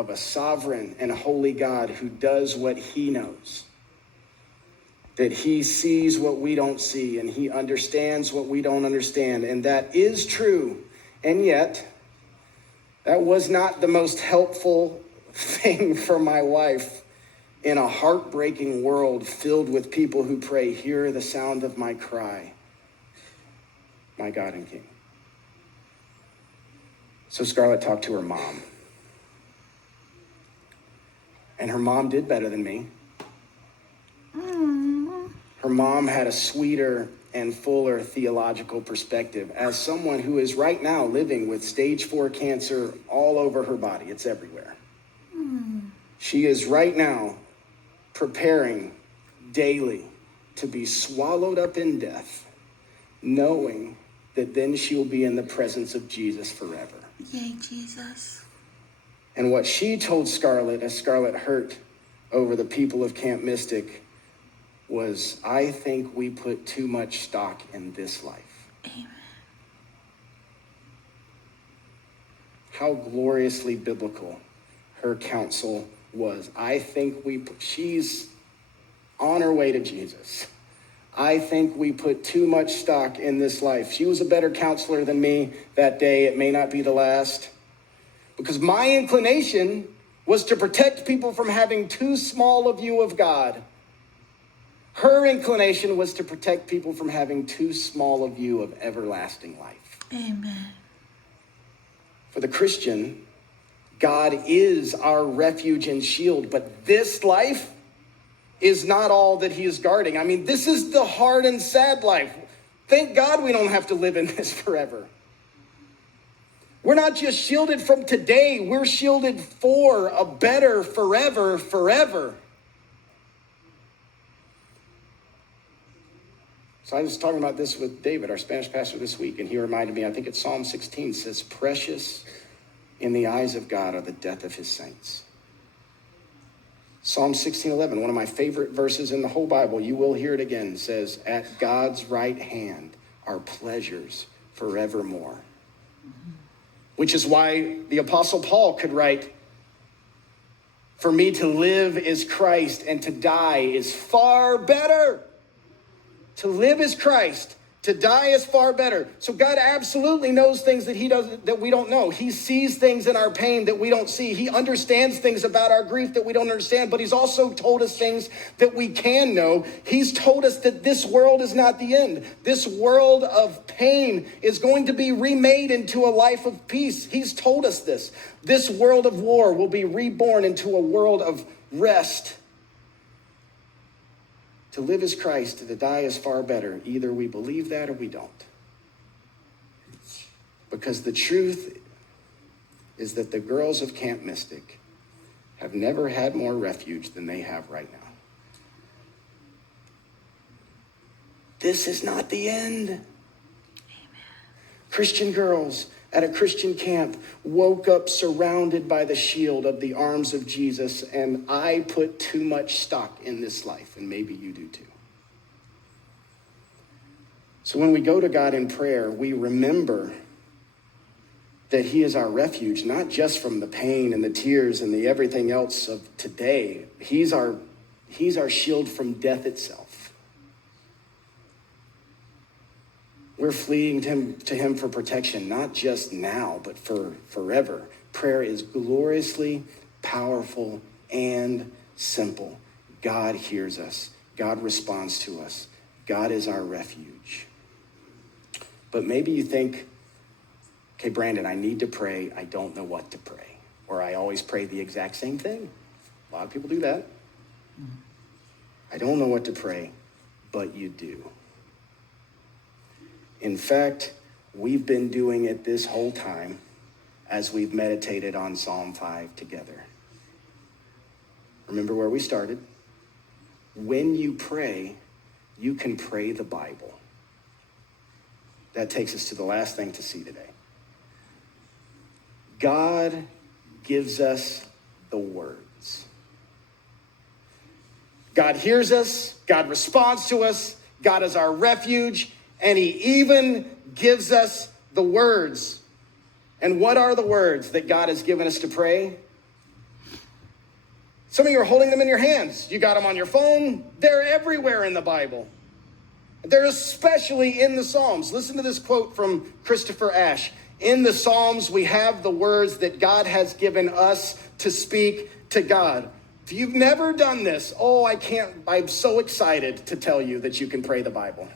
of a sovereign and holy God who does what he knows. That he sees what we don't see and he understands what we don't understand. And that is true. And yet, that was not the most helpful thing for my wife in a heartbreaking world filled with people who pray, "Hear the sound of my cry, my God and King." So Scarlett talked to her mom. And her mom did better than me. Her mom had a sweeter and fuller theological perspective as someone who is right now living with stage 4 cancer all over her body. It's everywhere. She is right now preparing daily to be swallowed up in death, knowing that then she will be in the presence of Jesus forever. Yay, Jesus. And what she told Scarlett, as Scarlett hurt over the people of Camp Mystic, was, "I think we put too much stock in this life." Amen. How gloriously biblical her counsel was. I think she's on her way to Jesus. I think we put too much stock in this life. She was a better counselor than me that day. It may not be the last. Because my inclination was to protect people from having too small a view of God. Her inclination was to protect people from having too small a view of everlasting life. Amen. For the Christian, God is our refuge and shield, but this life is not all that he is guarding. I mean, this is the hard and sad life. Thank God we don't have to live in this forever. We're not just shielded from today, we're shielded for a better forever. So I was talking about this with David, our Spanish pastor, this week, and he reminded me, I think it's Psalm 16 says, "Precious in the eyes of God are the death of his saints." Psalm 16:11, one of my favorite verses in the whole Bible, you will hear it again, says, "At God's right hand are pleasures forevermore." Which is why the Apostle Paul could write, "For me to live is Christ, and to die is far better." To live is Christ, to die is far better. So God absolutely knows things that that we don't know. He sees things in our pain that we don't see. He understands things about our grief that we don't understand, but he's also told us things that we can know. He's told us that this world is not the end. This world of pain is going to be remade into a life of peace. He's told us this. This world of war will be reborn into a world of rest. To live is Christ, to die is far better. Either we believe that or we don't. Because the truth is that the girls of Camp Mystic have never had more refuge than they have right now. This is not the end. Amen. Christian girls at a Christian camp woke up surrounded by the shield of the arms of Jesus, and I put too much stock in this life, and maybe you do too. So when we go to God in prayer, we remember that he is our refuge, not just from the pain and the tears and the everything else of today. He's our shield from death itself. We're fleeing to him for protection, not just now, but for forever. Prayer is gloriously powerful and simple. God hears us. God responds to us. God is our refuge. But maybe you think, okay, Brandon, I need to pray. I don't know what to pray. Or I always pray the exact same thing. A lot of people do that. I don't know what to pray, but you do. In fact, we've been doing it this whole time as we've meditated on Psalm 5 together. Remember where we started? When you pray, you can pray the Bible. That takes us to the last thing to see today. God gives us the words. God hears us. God responds to us. God is our refuge. And he even gives us the words. And what are the words that God has given us to pray? Some of you are holding them in your hands. You got them on your phone. They're everywhere in the Bible. They're especially in the Psalms. Listen to this quote from Christopher Ash. In the Psalms, we have the words that God has given us to speak to God. If you've never done this, I'm so excited to tell you that you can pray the Bible.